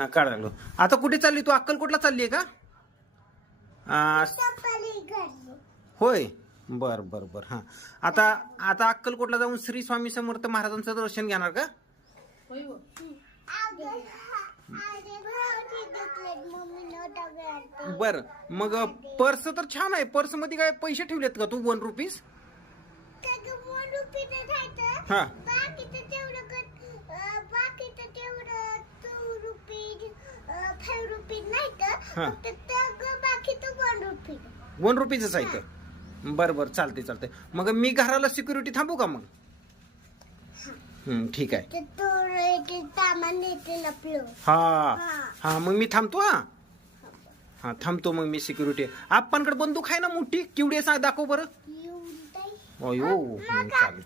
हा काढायला लागलो. आता कुठे चालली तू? अक्कलकोटला चालली आहे का? होय, बर बर बर. हा आता आता अक्कलकोटला जाऊन श्री स्वामी समर्थ महाराजांचं दर्शन घेणार का? बर, मग पर्स तर छान आहे. पर्स मध्ये काय पैसे ठेवलेत का तू? 1 रुपीज. हा वन रुपीजच आहे तर. बर बर, चालते चालते. मग मी घराला सिक्युरिटी थांबू का मग? ठीक आहे. हा हा, मग मी थांबतो. हा हा, थांबतो मग मी. सिक्युरिटी आपणकडे बंदूक आहे ना मोठी? केवढी आहे सांग, दाखव बरं. अयो, चालेल.